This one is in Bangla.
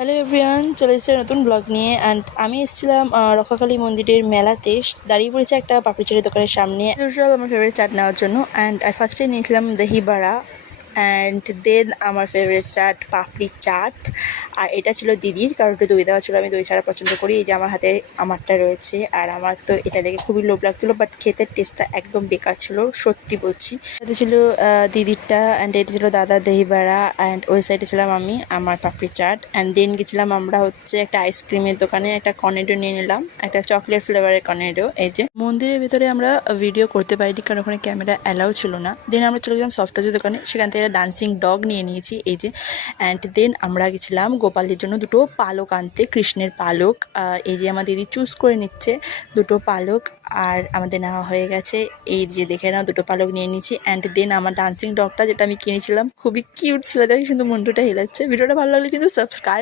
হ্যালো এভরিওয়ান, চলে এসেছে নতুন ব্লগ নিয়ে। অ্যান্ড আমি এসেছিলাম রক্ষাকালী মন্দিরের মেলাতে। দাঁড়িয়ে পড়েছে একটা পাপড়ি চাটের দোকানের সামনে, ইউজুয়াল আমার ফেভারিট চাট নেওয়ার জন্য। অ্যান্ড ফার্স্টে নিয়েছিলাম দহি বড়া, অ্যান্ড দেন আমার ফেভারিট চাট পাপড়ি চাট। আর এটা ছিল দিদির, কারণ একটু দই দেওয়া ছিল, আমি দই ছাড়া পছন্দ করি। এই যে আমার হাতে আমারটা রয়েছে, আর আমার তো এটা দেখে খুবই লোভ লাগছিলো, বাট খেতে টেস্টটা একদম বেকার ছিল, সত্যি বলছি। এটা ছিল দিদিরটা, অ্যান্ড এটা ছিল দাদার দহি বড়া, অ্যান্ড ওই সাইডে ছিলাম আমি, আমার পাপড়ি চাট। অ্যান্ড দেন গেছিলাম আমরা হচ্ছে একটা আইসক্রিমের দোকানে, একটা কর্নেডো নিয়ে নিলাম, একটা চকলেট ফ্লেভারের কর্নেডো। এই যে মন্দিরের ভিতরে আমরা ভিডিও করতে পারিনি, কারণ ওখানে ক্যামেরা অ্যালাউ ছিল না। দেন আমরা চলে গেলাম সফটওয়্যার দোকানে, সেখান থেকে ডান্সিং ডগ নিয়ে নিয়েছি এই যে। অ্যান্ড দেন আমরা গেছিলাম গোপালের জন্য দুটো পালক আনতে, কৃষ্ণের পালক। এই যে আমার দিদি চুজ করে নিচ্ছে দুটো পালক, আর আমাদের নেওয়া হয়ে গেছে। এই যে দেখে নাও, দুটো পালক নিয়ে নিয়েছি। অ্যান্ড দেন আমার ডান্সিং ডগটা, যেটা আমি কিনেছিলাম, খুবই কিউট ছিল, দেখে কিন্তু মন্টুটা হেলাচ্ছে। ভিডিওটা ভালো লাগলে কিন্তু সাবস্ক্রাইব